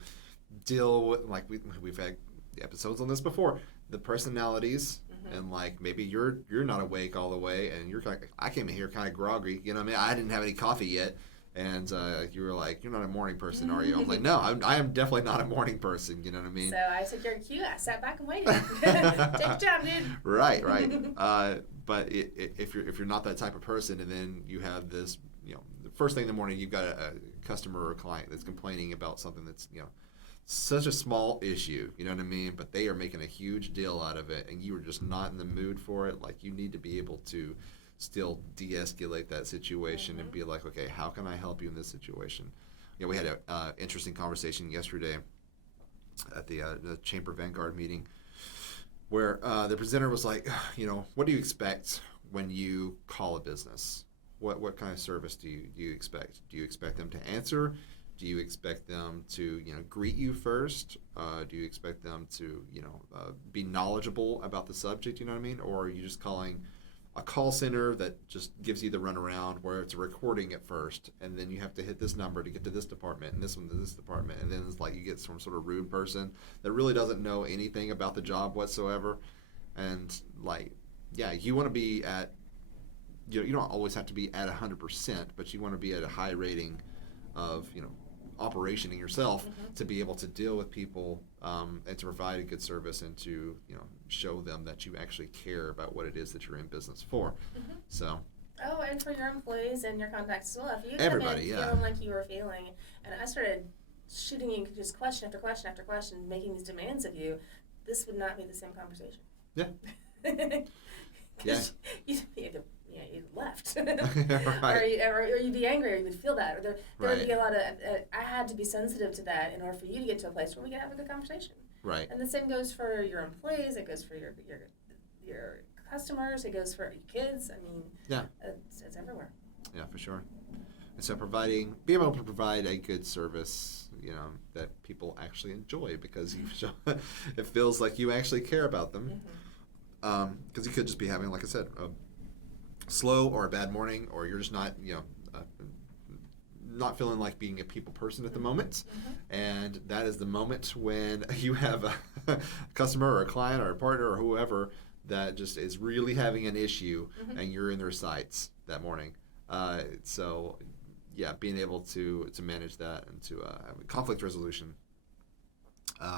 deal with, like we've had episodes on this before, the personalities. And like maybe you're not awake all the way, and you're kind of, I came in here kind of groggy, you know what I mean? I didn't have any coffee yet, and you were like, "You're not a morning person, are you?" I'm like, "No, I am definitely not a morning person." You know what I mean? So I took your cue. I sat back and waited. Take your time, dude. Right. But if you're not that type of person, and then you have this, the first thing in the morning, you've got a customer or a client that's complaining about something that's such a small issue, you know what I mean? But they are making a huge deal out of it, and you are just not in the mood for it. Like, you need to be able to still de-escalate that situation and be like, okay, how can I help you in this situation? We had an interesting conversation yesterday at the Chamber Vanguard meeting where the presenter was like, what do you expect when you call a business? What kind of service do you expect? Do you expect them to answer? Do you expect them to, greet you first? Do you expect them to, be knowledgeable about the subject, you know what I mean? Or are you just calling a call center that just gives you the runaround where it's a recording at first, and then you have to hit this number to get to this department, and this one to this department, and then it's like you get some sort of rude person that really doesn't know anything about the job whatsoever. And you want to be at, you don't always have to be at 100%, but you want to be at a high rating of, operationing yourself to be able to deal with people and to provide a good service and to show them that you actually care about what it is that you're in business for. So and for your employees and your contacts as well. If you everybody, come in feeling like you were feeling, and I started shooting you just question after question after question, making these demands of you, this would not be the same conversation. You left. Right. or you'd be angry, or you would feel that. Or there would be a lot of, I had to be sensitive to that in order for you to get to a place where we can have a good conversation. Right. And the same goes for your employees, it goes for your customers, it goes for your kids. I mean, it's everywhere. Yeah, for sure. And so be able to provide a good service, that people actually enjoy, because it feels like you actually care about them. Because you could just be having, like I said, a slow or a bad morning, or you're just not, not feeling like being a people person at the moment. And that is the moment when you have a customer or a client or a partner or whoever that just is really having an issue, and you're in their sights that morning. So being able to manage that and to have conflict resolution,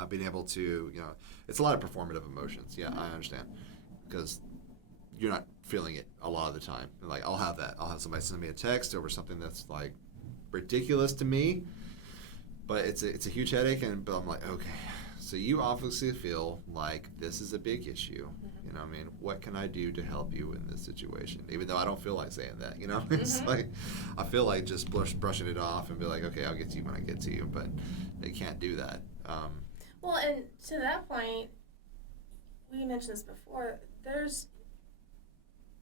being able to, it's a lot of performative emotions. I understand, because you're not feeling it a lot of the time. Like, I'll have somebody send me a text over something that's like ridiculous to me, but it's a huge headache, but I'm like, okay, so you obviously feel like this is a big issue. I mean, what can I do to help you in this situation? Even though I don't feel like saying that, it's like, I feel like just brushing it off and be like, okay, I'll get to you when I get to you, but they can't do that. Well, and to that point, we mentioned this before, there's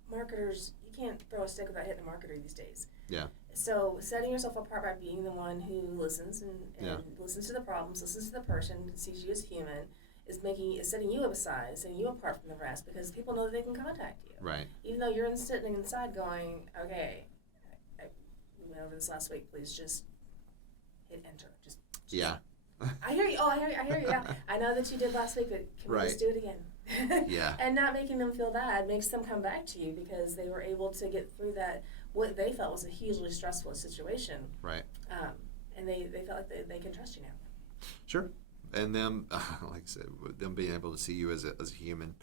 marketers, you can't throw a stick without hitting a marketer these days. So setting yourself apart by being the one who listens and listens to the problems, listens to the person, sees you as human, is setting you aside, setting you apart from the rest, because people know that they can contact you. Right. Even though you're sitting inside going, okay, we went over this last week, please just hit enter. Just Yeah. I hear you. Oh, I hear you. Yeah. I know that you did last week, but can we just do it again? Yeah. And not making them feel bad makes them come back to you because they were able to get through that, what they felt was a hugely stressful situation. Right. And they felt like they can trust you now. Sure. And them, like I said, them being able to see you as a human,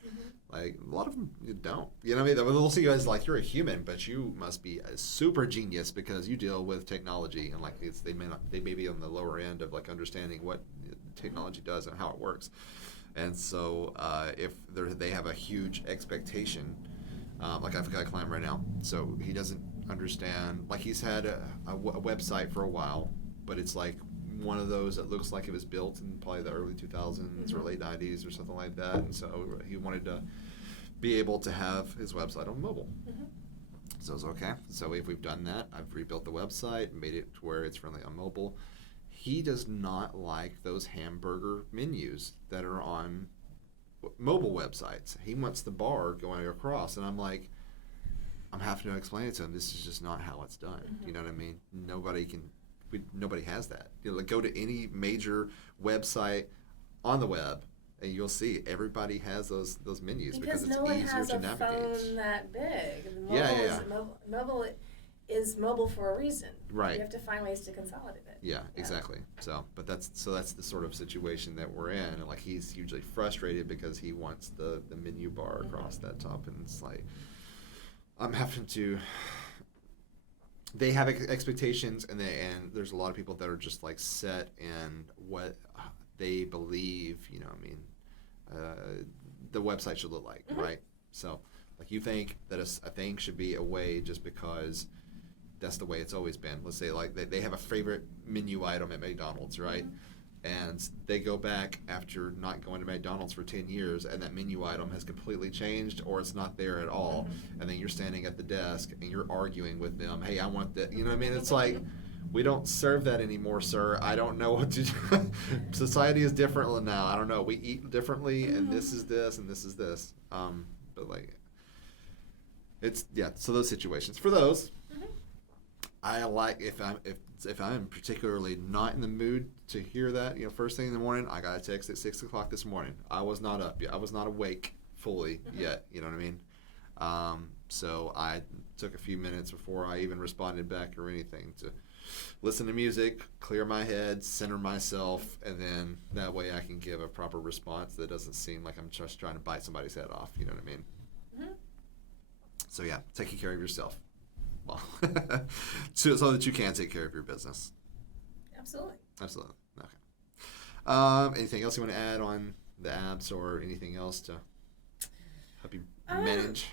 like a lot of them don't. You know what I mean? They'll see you as like you're a human, but you must be a super genius because you deal with technology and like they may be on the lower end of like understanding what technology does and how it works. And so if they have a huge expectation, like I've got a client right now, so he doesn't understand. Like he's had a website for a while, but it's like one of those that looks like it was built in probably the early 2000s or late 90s or something like that. And so he wanted to be able to have his website on mobile. So I was okay. So if we've done that, I've rebuilt the website, made it to where it's friendly on mobile. He does not like those hamburger menus that are on mobile websites. He wants the bar going across. And I'm like, I'm having to explain it to him. This is just not how it's done. You know what I mean? Nobody has that. You know, like go to any major website on the web, and you'll see everybody has those menus because it's no one easier has to a navigate. phone that big. Mobile Is mobile for a reason. Right. You have to find ways to consolidate it. Yeah, exactly. So, but that's the sort of situation that we're in, and like he's hugely frustrated because he wants the menu bar across that top, and it's like I'm having to. They have expectations, and there's a lot of people that are just like set in what they believe. You know, I mean, the website should look like, right? So, like you think that a thing should be a way just because that's the way it's always been. Let's say like they have a favorite menu item at McDonald's, right? And they go back after not going to McDonald's for 10 years and that menu item has completely changed or it's not there at all. And then you're standing at the desk and you're arguing with them, hey, I want that. You know what I mean? It's like, we don't serve that anymore, sir. I don't know what to do. Society is different now. I don't know. We eat differently and this is this and this is this. But like, it's, yeah, so those situations. For those, I like if I'm particularly not in the mood to hear that, you know, first thing in the morning, I got a text at 6 o'clock this morning. I was not up yet. I was not awake fully yet. You know what I mean? So I took a few minutes before I even responded back or anything to listen to music, clear my head, center myself, and then that way I can give a proper response that doesn't seem like I'm just trying to bite somebody's head off. You know what I mean? So yeah, taking care of yourself. Well, so that you can take care of your business. Absolutely. Okay. Anything else you want to add on the apps or anything else to help you manage?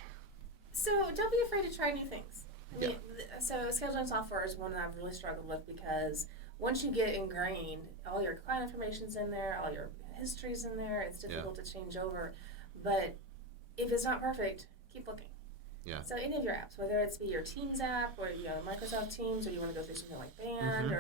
So don't be afraid to try new things. I mean, so scheduling software is one that I've really struggled with because once you get ingrained, all your client information's in there, all your history's in there. It's difficult to change over. But if it's not perfect, keep looking. Yeah. So any of your apps, whether it's be your Teams app or Microsoft Teams, or you want to go through something like Band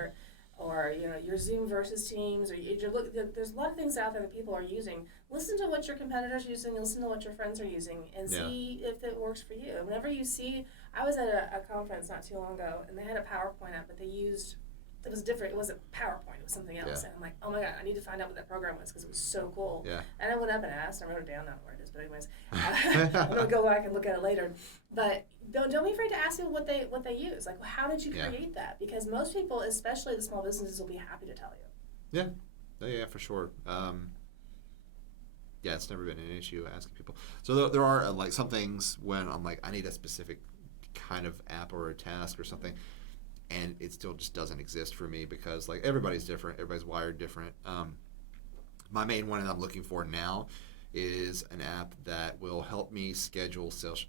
or your Zoom versus Teams, or there's a lot of things out there that people are using. Listen to what your competitors are using, listen to what your friends are using, and see if it works for you. Whenever you see, I was at a conference not too long ago, and they had a PowerPoint app, but they used. It was different. It wasn't PowerPoint. It was something else. And I'm like, oh my God, I need to find out what that program was because it was so cool. Yeah. And I went up and asked. I wrote it down. Not where it is, but anyways, I'm gonna go back and look at it later. But don't be afraid to ask people what they use. Like, how did you create that? Because most people, especially the small businesses, will be happy to tell you. Yeah, for sure. Yeah, it's never been an issue asking people. So there are like some things when I'm like, I need a specific kind of app or a task or something. And it still just doesn't exist for me because like everybody's different, everybody's wired different. My main one that I'm looking for now is an app that will help me schedule social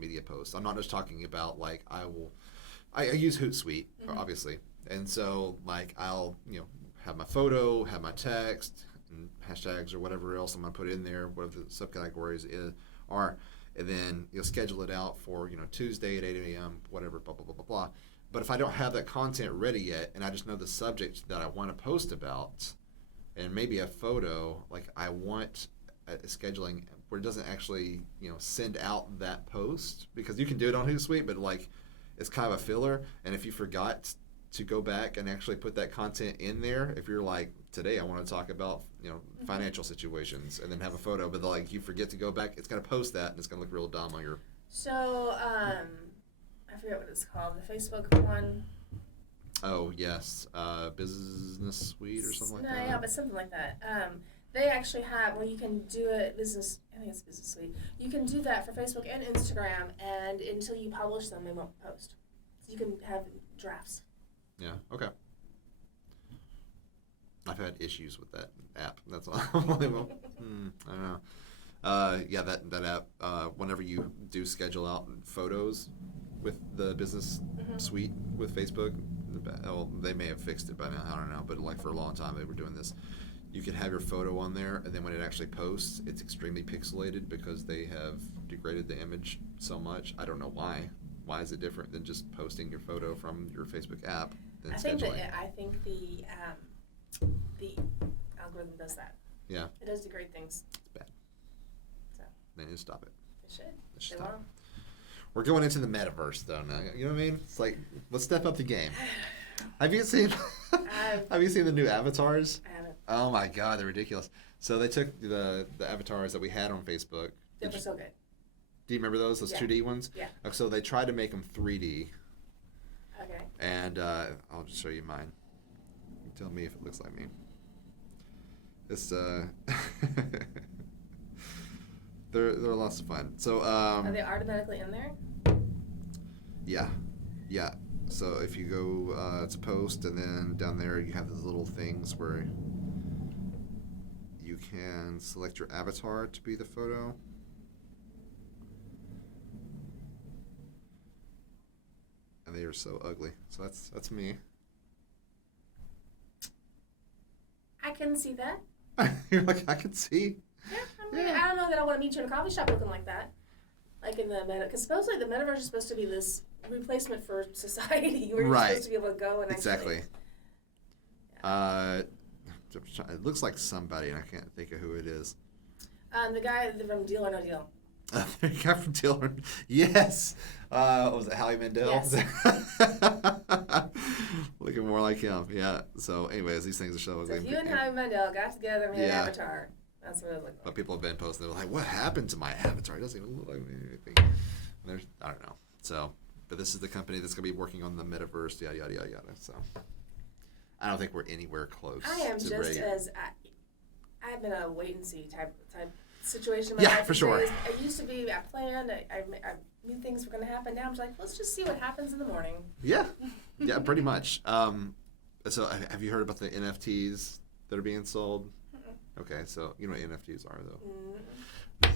media posts. I'm not just talking about like I use Hootsuite obviously, and so like I'll have my photo, have my text, and hashtags or whatever else I'm gonna put in there, whatever the subcategories are, and then you'll schedule it out for Tuesday at 8 a.m. whatever, blah blah blah blah blah. But if I don't have that content ready yet, and I just know the subject that I want to post about, and maybe a photo. Like I want scheduling where it doesn't actually send out that post, because you can do it on Hootsuite, but like it's kind of a filler. And if you forgot to go back and actually put that content in there, if you're like, today I want to talk about financial situations, and then have a photo, but like you forget to go back, it's going to post that and it's going to look real dumb on your. So I forget what it's called, the Facebook one. Oh yes, Business Suite or something like No, that. yeah, but something like that. They actually have, well, you can do it, I think it's Business Suite. You can do that for Facebook and Instagram, and until you publish them, they won't post. So you can have drafts. Yeah, okay. I've had issues with that app. That's all. I don't know. Yeah, that app, whenever you do schedule out photos with the Business Suite with Facebook, well, they may have fixed it by now, I don't know, but like for a long time they were doing this. You can have your photo on there, and then when it actually posts, it's extremely pixelated because they have degraded the image so much. I don't know why. Why is it different than just posting your photo from your Facebook app than scheduling? I think the algorithm does that. Yeah. It does degrade things. It's bad. So They need to stop it. it should. They should They stop won't. We're going into the metaverse though now. You know what I mean? It's like, let's step up the game. Have you seen have you seen the new avatars? I haven't. Oh my god, they're ridiculous. So they took the avatars that we had on Facebook. They were so good. Do you remember those Yeah. 2D ones? Yeah. So they tried to make them 3D, Okay. and I'll just show you mine. You tell me if it looks like me. It's they're lots of fun. So Are they automatically in there? yeah. So if you go to post, and then down there you have these little things where you can select your avatar to be the photo. And they are so ugly. So that's me. I can see that. You're like, I can see. Yeah, I don't know that I want to meet you in a coffee shop looking like that. Like in the meta, because supposedly the metaverse is supposed to be this replacement for society, where you're Right. supposed to be able to go and Exactly. actually. It looks like somebody, and I can't think of who it is. The guy from Deal or No Deal. The guy from Taylor. Yes. What was it, Howie Mandel? Yes. Looking more like him. Yeah. So, anyways, these things are so So ugly. if you and Howie Mandel got together and made an Yeah. avatar, that's what it looked But like. people have been posting. They're like, "What happened to my avatar? It doesn't even look like anything." And there's, I don't know. So, but this is the company that's going to be working on the metaverse. Yada yada yada yada. So, I don't think we're anywhere close. I am to just ready. as I've been a wait and see type situation in my Yeah, life for these sure. days. I used to be, I planned, I knew things were going to happen. Now I'm just like, let's just see what happens in the morning. Yeah, yeah, pretty much. So have you heard about the NFTs that are being sold? Okay, so you know what NFTs are, though.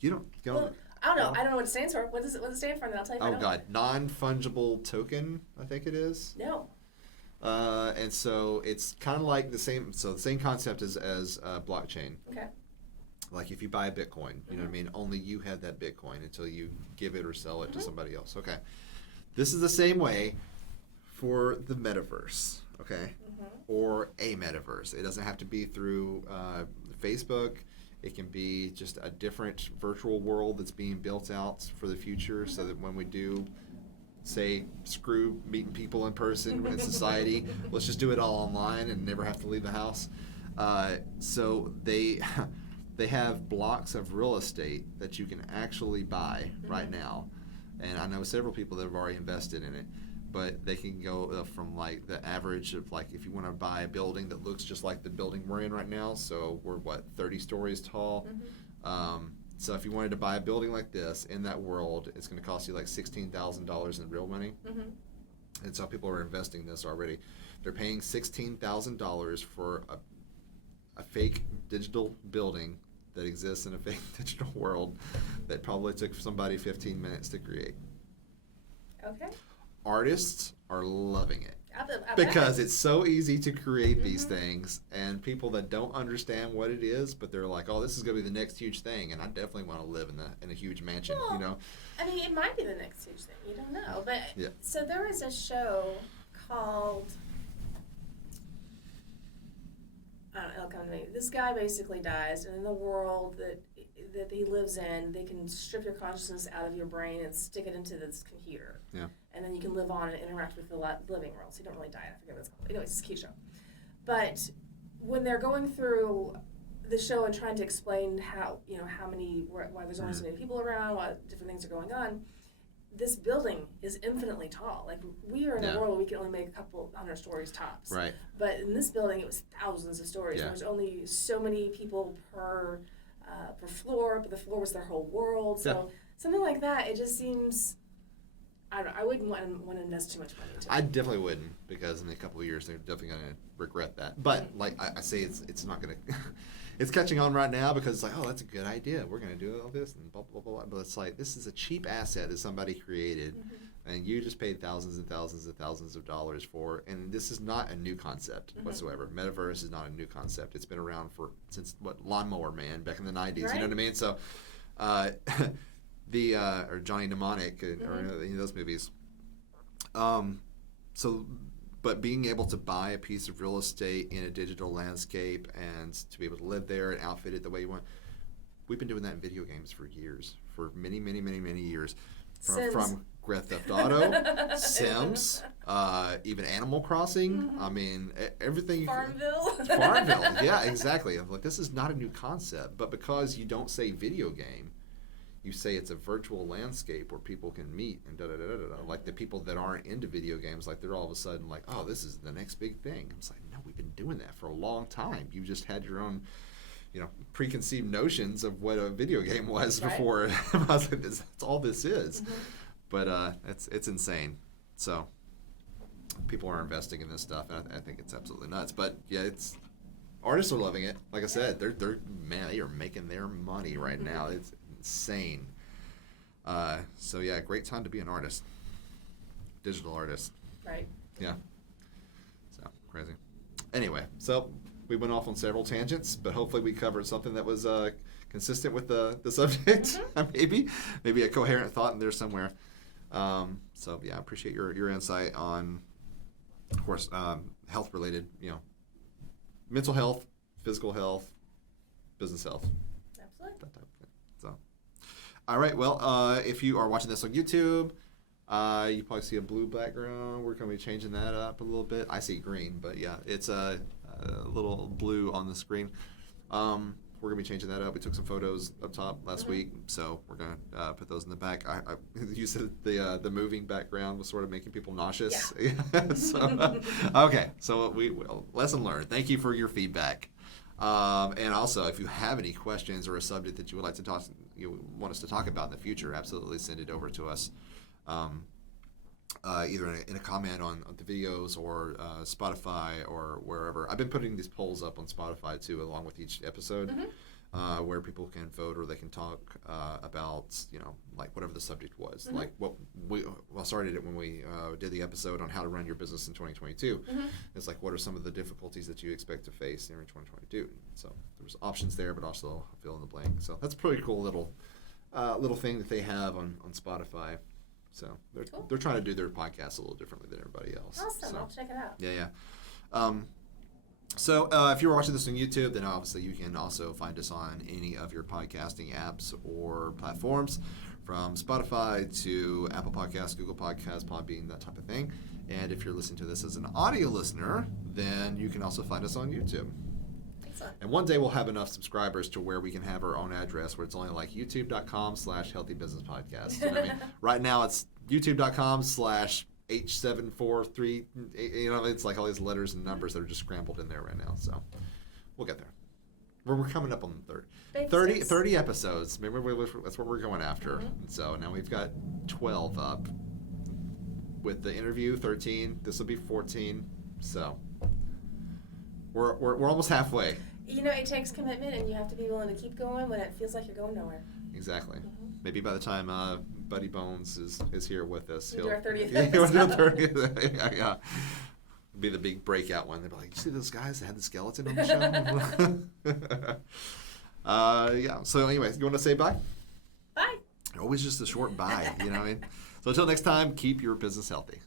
You don't. Well, I don't know. I don't know what it stands for. What does it stand for? And then I'll tell you. If I Oh know. God, non-fungible token. I think it is. No. And so it's kind of like the same. So the same concept as blockchain. Okay. Like if you buy a Bitcoin, you know what I mean? Only you have that Bitcoin until you give it or sell it to somebody else. Okay. This is the same way for the metaverse, okay? Or a metaverse. It doesn't have to be through Facebook. It can be just a different virtual world that's being built out for the future, so that when we do say screw meeting people in person in society, let's just do it all online and never have to leave the house. So they have blocks of real estate that you can actually buy right now, and I know several people that have already invested in it. But they can go from like the average of like, if you want to buy a building that looks just like the building we're in right now, so we're 30 stories tall. So if you wanted to buy a building like this in that world, it's going to cost you like $16,000 in real money. And so people are investing this already. They're paying $16,000 for a fake digital building that exists in a fake digital world that probably took somebody 15 minutes to create. Okay. Artists are loving it I because it's so easy to create these things, and people that don't understand what it is, but they're like, "Oh, this is going to be the next huge thing," and I definitely want to live in a huge mansion, Well, you know. I mean, it might be the next huge thing. You don't know. But Yeah. so there was a show called it'll come to me. This guy basically dies, and in the world that he lives in, they can strip your consciousness out of your brain and stick it into this computer. Yeah. And then you can live on and interact with the living world. So you don't really die. I forget what it's called. Anyways, it's a cute show. But when they're going through the show and trying to explain how why there's only so many people around, why different things are going on, this building is infinitely tall. Like, we are in a world where we can only make a couple 100 stories tops. Right. But in this building, it was thousands of stories. Yeah. There was only so many people per floor, but the floor was their whole world. So something like that, it just seems, I don't know, I wouldn't want to invest too much money into it. I definitely wouldn't, because in a couple of years they're definitely going to regret that. But like I say, it's not going to. It's catching on right now because it's like, oh, that's a good idea. We're going to do all this and blah, blah, blah, blah. But it's like, this is a cheap asset that somebody created, and you just paid thousands and thousands and thousands of dollars for. And this is not a new concept whatsoever. Metaverse is not a new concept. It's been around since Lawnmower Man back in the 90s. Right. You know what I mean? So or Johnny Mnemonic or any of those movies. But being able to buy a piece of real estate in a digital landscape and to be able to live there and outfit it the way you want, we've been doing that in video games for years, for many, many, many, many years. From Grand Theft Auto, Sims, even Animal Crossing. I mean, everything. Farmville. Farmville, yeah, exactly. I'm like, this is not a new concept, but because you don't say video game, you say it's a virtual landscape where people can meet and da-da-da-da-da. Like, the people that aren't into video games, like, they're all of a sudden like, oh, this is the next big thing. I'm like, no, we've been doing that for a long time. You just had your own, preconceived notions of what a video game was before. I was like, that's all this is. But it's insane. So people are investing in this stuff, and I think it's absolutely nuts. But yeah, artists are loving it. Like I said, they are making their money right now. It's insane. So yeah, great time to be an artist, digital artist. Right. Yeah. So crazy. Anyway, so we went off on several tangents, but hopefully we covered something that was consistent with the subject. Maybe a coherent thought in there somewhere. So yeah, I appreciate your insight on, of course, health related, mental health, physical health, business health. Absolutely. That type of thing. So, all right. Well, if you are watching this on YouTube, you probably see a blue background. We're going to be changing that up a little bit. I see green, but yeah, it's a little blue on the screen. We're going to be changing that up. We took some photos up top last week, so we're going to put those in the back. You said the moving background was sort of making people nauseous. Yeah. So, okay. So lesson learned. Thank you for your feedback. And also, if you have any questions or a subject that you would like to want us to talk about in the future, absolutely send it over to us. Either in a comment on the videos or Spotify or wherever. I've been putting these polls up on Spotify too, along with each episode, where people can vote or they can talk about, like whatever the subject was. Like I started it when we did the episode on how to run your business in 2022. It's like, what are some of the difficulties that you expect to face during 2022? So there was options there, but also fill in the blank. So that's a pretty cool little thing that they have on Spotify. So they're trying to do their podcast a little differently than everybody else. Awesome. So, I'll check it out. Yeah. So if you're watching this on YouTube, then obviously you can also find us on any of your podcasting apps or platforms, from Spotify to Apple Podcasts, Google Podcasts, Podbean, that type of thing. And if you're listening to this as an audio listener, then you can also find us on YouTube. And one day we'll have enough subscribers to where we can have our own address where it's only like youtube.com/healthybusinesspodcast. You know what I mean? Right now it's youtube.com/H743. It's like all these letters and numbers that are just scrambled in there right now. So we'll get there. We're coming up on 30 episodes. Maybe that's what we're going after. And so now we've got 12 up. With the interview, 13. This will be 14. So we're almost halfway. It takes commitment, and you have to be willing to keep going when it feels like you're going nowhere. Exactly. Maybe by the time Buddy Bones is here with us, he'll do our 30th episode. Yeah. Be the big breakout one. They'll be like, you see those guys that had the skeleton on the show? Yeah. So anyway, you want to say bye? Bye. Always just a short bye, So until next time, keep your business healthy.